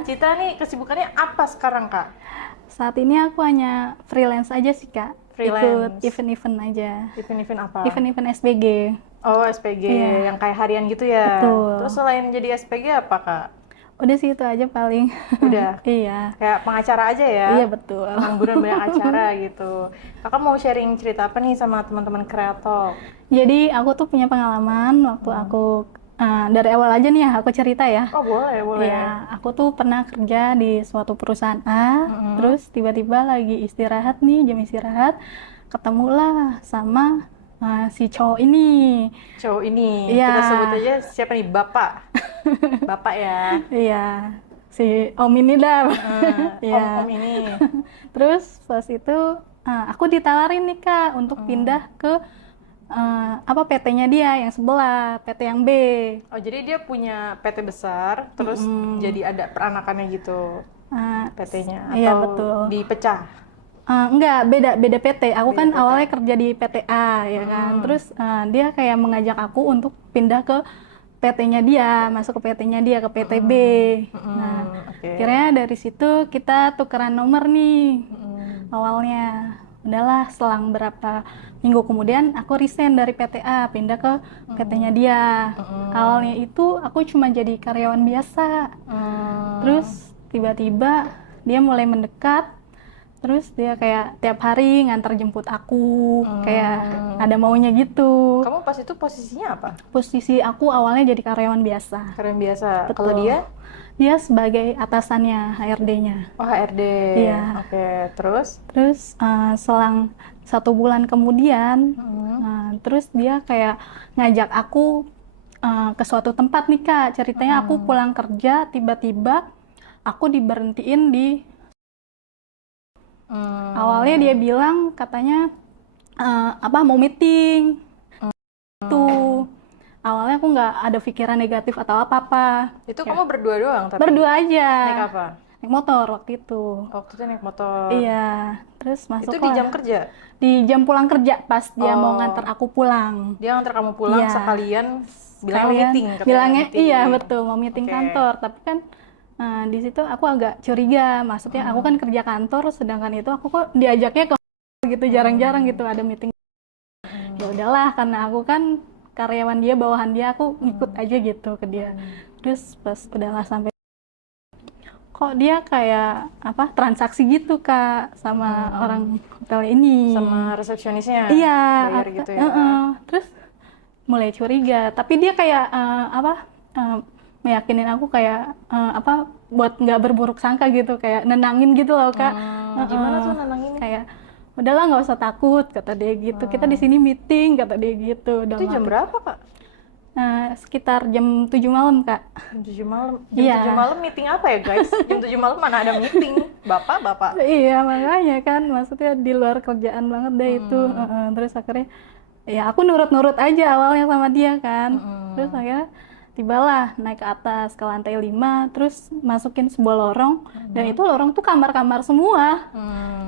Citra nih kesibukannya apa sekarang, Kak? Saat ini aku hanya freelance aja sih, Kak. Freelance. Ikut event-event aja. Event-event apa? Event-event SPG. Oh, SPG Iya, yang kayak harian gitu ya. betul. Terus selain jadi SPG apa, Kak? Udah sih itu aja paling. Udah Iya. kayak pengacara aja ya. Iya, betul. Pengangguran banyak acara gitu. Kakak mau sharing cerita apa nih sama teman-teman kreator? Jadi aku tuh punya pengalaman waktu aku dari awal aja nih ya aku cerita ya. Oh, boleh, boleh. Iya, aku tuh pernah kerja di suatu perusahaan A, terus tiba-tiba lagi istirahat nih, jam istirahat, ketemulah sama si cowok ini. Cowok ini, Iya, kita sebut aja siapa nih? Bapak. Bapak ya. iya, si Om ini dah. Iya. Om-om ini. Terus pas itu aku ditawarin nih Kak untuk pindah ke PT-nya dia yang sebelah, PT yang B. Oh, jadi dia punya PT besar, terus jadi ada peranakannya gitu Uh, PT-nya, iya, atau betul. dipecah? Enggak, beda PT. Aku Beda kan PT. awalnya kerja di PT A, ya kan. Terus dia kayak mengajak aku untuk pindah ke PT-nya dia, masuk ke PT-nya dia, ke PT B. Nah, Oke. akhirnya dari situ kita tukeran nomor nih. Awalnya, udahlah selang berapa minggu kemudian aku resign dari PT A, pindah ke PT-nya dia. Awalnya itu aku cuma jadi karyawan biasa. Terus tiba-tiba dia mulai mendekat. Terus dia kayak tiap hari ngantar jemput aku, kayak ada maunya gitu. Kamu pas itu posisinya apa? Posisi aku awalnya jadi karyawan biasa. Karyawan biasa. Betul. Kalau dia? Dia sebagai atasannya, HRD-nya. Oh, HRD. Iya. Oke, terus? Terus selang 1 bulan kemudian, terus dia kayak ngajak aku ke suatu tempat nih Kak. Ceritanya aku pulang kerja, tiba-tiba aku diberhentiin di awalnya dia bilang katanya mau meeting tuh. Awalnya aku nggak ada pikiran negatif atau apa-apa. Itu kamu berdua doang tapi? Berdua aja. Naik apa? Naik motor waktu itu. Waktu itu naik motor. Iya, terus Itu masuk di jam kerja? di jam pulang kerja pas dia mau Oh. nganter aku pulang. Dia nganter kamu pulang Iya. sekalian bilang Kalian meeting katanya, bilangnya meeting. iya betul mau meeting Oke. kantor, tapi kan di situ aku agak curiga, maksudnya aku kan kerja kantor, sedangkan itu aku kok diajaknya ke gitu, jarang-jarang gitu ada meeting. Ya udahlah, karena aku kan karyawan dia, bawahan dia, aku ngikut aja gitu ke dia. Terus pas udahlah sampai, kok dia kayak transaksi gitu Kak sama orang hotel ini. Sama resepsionisnya? Iya, Bayar gitu ya? terus mulai curiga, tapi dia kayak meyakinin aku kayak buat nggak berburuk sangka gitu, kayak nenangin gitu loh Kak. Gimana tuh nenanginnya? Kayak udahlah nggak usah takut kata dia gitu, kita di sini meeting kata dia gitu. Itu jam berapa, Kak? Sekitar jam 7 malam Kak. Jam 7 malam? Jam Iya. 7 malam meeting apa ya guys? Jam 7 malam mana ada meeting? Bapak? Iya makanya kan, maksudnya di luar kerjaan banget deh itu. Terus akhirnya ya aku nurut-nurut aja awalnya sama dia kan. Terus akhirnya tibalah naik ke atas ke lantai 5, terus masukin sebuah lorong, dan itu lorong tuh kamar-kamar semua.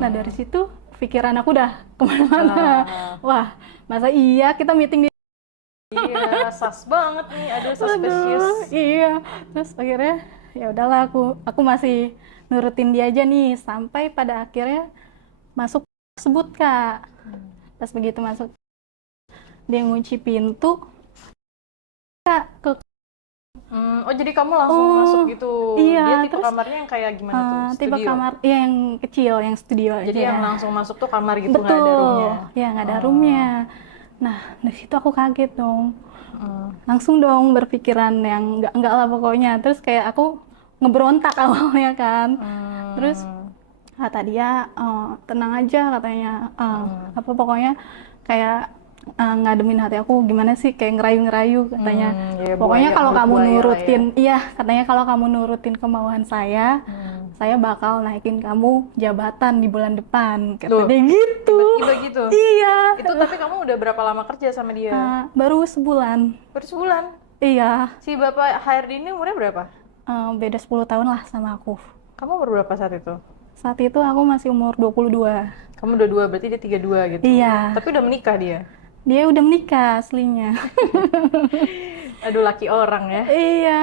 Nah dari situ pikiran aku udah kemana-mana. Wah, masa iya kita meeting di Iya, sus banget nih, aduh suspicious. iya. Terus akhirnya ya udahlah, aku masih nurutin dia aja nih sampai pada akhirnya masuk tersebut Kak. Pas begitu masuk, dia ngunci pintu Kak ke Oh, jadi kamu langsung masuk gitu? iya, Dia tipe terus, kamarnya yang kayak gimana tuh? tipe Studio? kamar yang kecil, yang studio Jadi aja. yang langsung masuk tuh kamar gitu, Betul. nggak ada roomnya? Ya nggak ada roomnya. Nah dari situ aku kaget dong. Langsung dong berpikiran yang enggak lah pokoknya. Terus kayak aku ngeberontak awalnya kan. Terus kata dia tenang aja katanya, pokoknya kayak ngademin hati aku, gimana sih, kayak ngerayu-ngerayu katanya. Ya, Pokoknya buaya, kalau mulut kamu buaya lah ya. nurutin, iya katanya kalau kamu nurutin kemauan saya bakal naikin kamu jabatan di bulan depan, kata Loh, dia gitu. Tiba-tiba gitu? Iya. Itu tapi kamu udah berapa lama kerja sama dia? Baru sebulan. Baru sebulan? Iya. Si Bapak HRD ini umurnya berapa? Beda 10 tahun lah sama aku. Kamu umur berapa saat itu? Saat itu aku masih umur 22. Kamu udah 2, berarti dia 32 gitu? Iya. Tapi udah menikah dia? Dia udah menikah aslinya. Aduh, laki orang ya. Iya.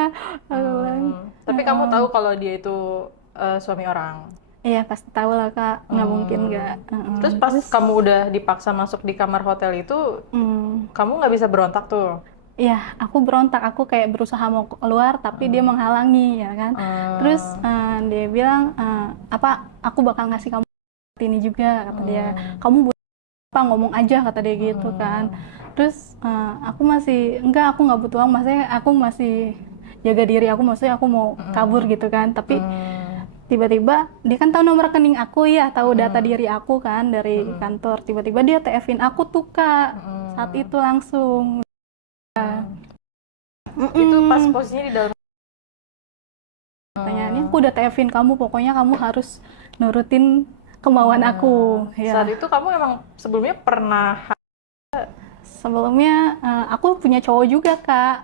Aduh. Tapi kamu tahu kalau dia itu suami orang. Iya pasti tahu lah Kak, nggak mungkin nggak. Terus pas kamu udah dipaksa masuk di kamar hotel itu, kamu nggak bisa berontak tuh? Iya, aku berontak, aku kayak berusaha mau keluar tapi dia menghalangi ya kan. Terus dia bilang aku bakal ngasih kamu ini juga kata dia. Kamu butuh apa ngomong aja kata dia gitu kan. Terus aku masih enggak, aku nggak butuh uang, maksudnya aku masih jaga diri aku, maksudnya aku mau kabur gitu kan. Tapi tiba-tiba dia kan tahu nomor rekening aku ya, tahu data diri aku kan dari kantor. Tiba-tiba dia TF-in aku tuh Kak. Saat itu langsung. Itu pas posisinya di dalam. Katanya, ini aku udah TF-in kamu, pokoknya kamu harus nurutin kemauan aku. Ya. Saat itu kamu emang sebelumnya pernah Sebelumnya aku punya cowok juga Kak.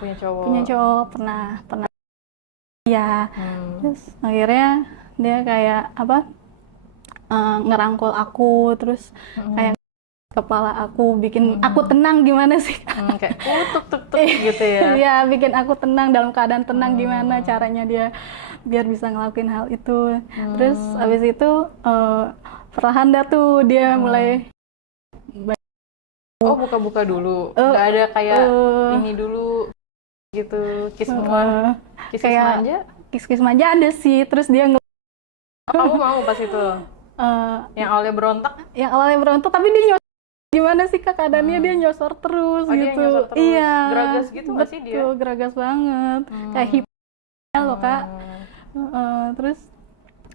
punya cowok? Punya cowok, pernah. Ya. Terus akhirnya dia kayak ngerangkul aku, terus kayak kepala aku, bikin aku tenang gimana sih? Kayak tuk gitu ya? Iya, bikin aku tenang, dalam keadaan tenang gimana caranya dia biar bisa ngelakuin hal itu. Terus abis itu perlahan dah tuh dia mulai buka-buka dulu, nggak ada kayak ini dulu gitu, kiss manja? Kiss manja ada sih, terus dia kamu mau pas itu? Yang awalnya berontak? Yang awalnya berontak, tapi dia gimana sih Kak keadaannya, dia nyosor terus gitu. Dia nyosor terus. Iya. Geragas gitu nggak sih dia? Geragas banget. Kayak hipnya loh Kak. Terus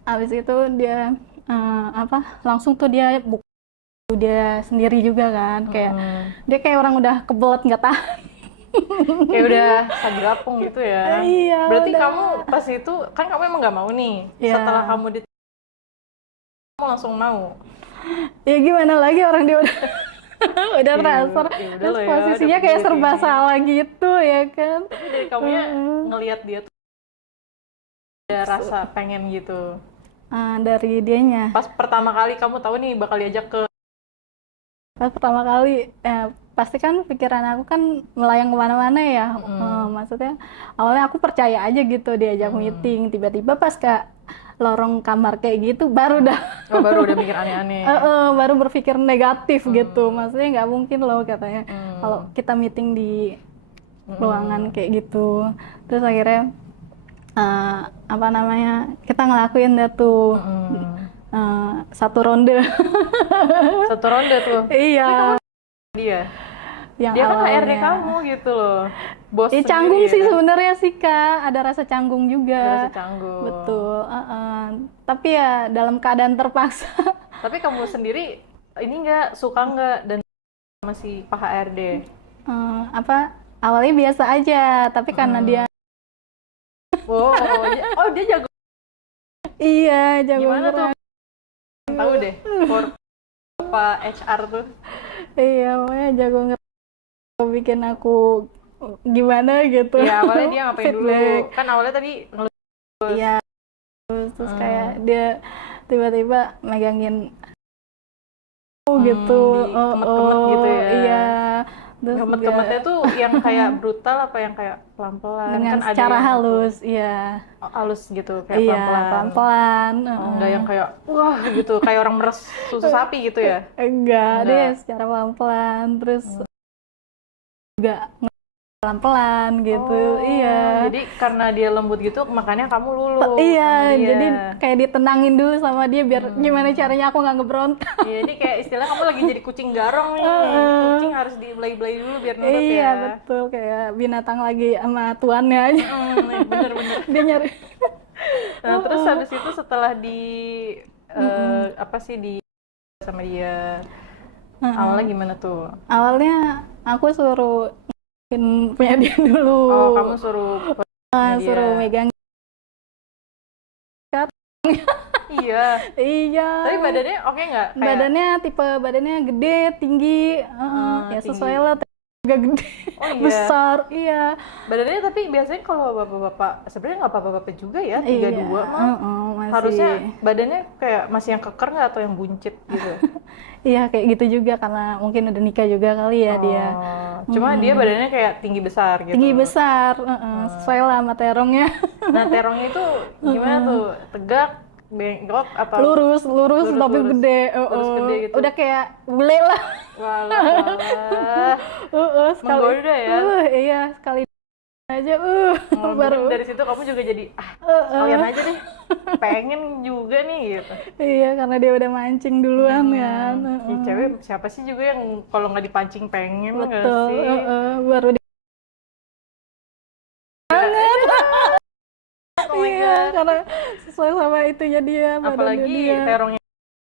abis itu dia langsung tuh dia dia sendiri juga kan, kayak dia kayak orang udah kebelet nggak tahan. Kayak udah sabi lapung gitu ya. Iya. Berarti udah. kamu pas itu kan kamu emang nggak mau nih. Setelah kamu kamu langsung mau. Ya gimana lagi, orang dia udah udah transfer. Terus posisinya kayak serba salah gitu ya kan. Tapi dari kamunya ngelihat dia tuh ada rasa pengen gitu. Dari dianya. Pas pertama kali kamu tahu nih bakal diajak ke. Pas pertama kali pasti kan pikiran aku kan melayang kemana-mana ya. Maksudnya awalnya aku percaya aja gitu diajak meeting, tiba-tiba pas ke lorong kamar kayak gitu baru udah mikir aneh-aneh. Baru berpikir negatif gitu, maksudnya nggak mungkin loh katanya kalau kita meeting di ruangan kayak gitu. Terus akhirnya kita ngelakuin dah tuh satu ronde. Satu ronde tuh? Iya. Dia kan HRD kamu gitu loh, bos sendiri. Canggung sih sebenarnya sih Kak, ada rasa canggung juga. Rasa canggung. Betul. Tapi ya dalam keadaan terpaksa. Tapi kamu sendiri ini suka nggak dan masih Pak HRD? Awalnya biasa aja, tapi karena dia dia jago. Iya, jago. Gimana tuh? Tahu deh, Bapak HR tuh. Iya, makanya jago bikin aku gimana gitu. Iya, awalnya dia ngapain dulu? Kan awalnya tadi ngelus. Iya, terus kayak dia tiba-tiba megangin gitu. Kemet-kemet gitu ya. Iya. Kemet-kemetnya tuh yang kayak brutal apa yang kayak pelan-pelan? Dengan kan secara ada halus, iya. Halus gitu, kayak iya, pelan-pelan. Enggak yang kayak wah gitu, kayak orang meres susu sapi gitu ya? Enggak, dia secara pelan-pelan, terus juga pelan-pelan gitu. Iya. Jadi karena dia lembut gitu, makanya kamu luluh. Iya, jadi kayak ditenangin dulu sama dia biar gimana caranya aku nggak ngeberontak. Iya, jadi kayak istilah kamu lagi jadi kucing garong nih. Kucing harus dibelai-belai dulu biar nurut ya. Iya, betul, kayak binatang lagi sama tuannya aja. Bener-bener. Dia nyari. Nah, terus habis itu setelah sama dia, awalnya gimana tuh? Awalnya aku suruh punya dia dulu. Oh, kamu suruh megang. Iya. Iya. Tapi badannya oke nggak? Badannya gede, tinggi, ya sesuai lah. Juga gede, besar, iya. Badannya tapi biasanya kalau bapak-bapak, sebenarnya nggak bapak-bapak juga ya, 32 mah. Masih. Harusnya badannya kayak masih yang keker nggak atau yang buncit gitu? Iya kayak gitu juga karena mungkin udah nikah juga kali ya dia. Cuma dia badannya kayak tinggi besar gitu. Tinggi besar, sesuai lah sama terongnya. Nah, terongnya itu gimana tuh? Tegak, bengkok, apa? Lurus tapi gede. Lurus gede gitu. Udah kayak bule lah. Walah. Sekali. Menggoda ya. Iya, sekali aja baru dari situ kamu juga jadi sekalian aja deh. Pengen juga nih gitu. Iya, karena dia udah mancing duluan kan. Cewek siapa sih juga yang kalau nggak dipancing pengen? Betul. Nggak sih? Baru banget. Oh my Iya, God. karena sesuai sama itunya dia, badannya Apalagi dia. terongnya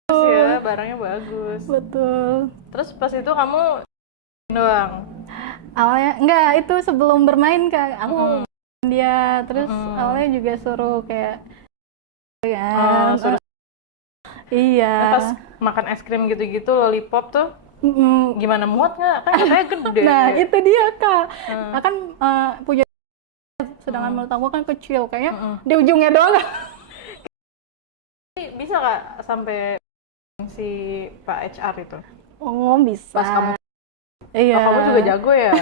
bagus ya, barangnya bagus. Betul. Terus pas itu kamu doang. Awalnya enggak, itu sebelum bermain Kak. Aku dia terus awalnya juga suruh kayak Suruh. Iya. Nah, pas makan es krim gitu-gitu, lollipop tuh gimana, muat nggak? Kan katanya gede. Nah, itu dia Kak. Akan punya, sedangkan menurut aku kan kecil, kayaknya di ujungnya doang. Bisa nggak sampai si Pak HR itu? Oh, bisa. Pas kamu Iya. kamu juga jago ya?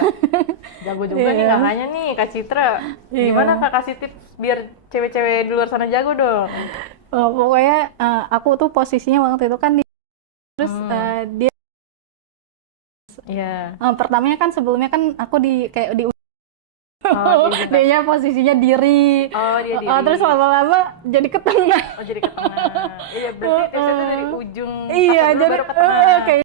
Jago juga nih kakaknya nih, Kak Citra. Gimana Kak, kasih tips biar cewek-cewek di luar sana jago dong? Pokoknya aku tuh posisinya waktu itu kan terus dia pertamanya kan sebelumnya kan aku kayak di dianya posisinya diri. Dia diri. Terus lama-lama jadi ke tengah. Jadi ke tengah. Iya, berarti tipsnya tuh dari ujung Iya, atas dulu jadi baru ke tengah. kayak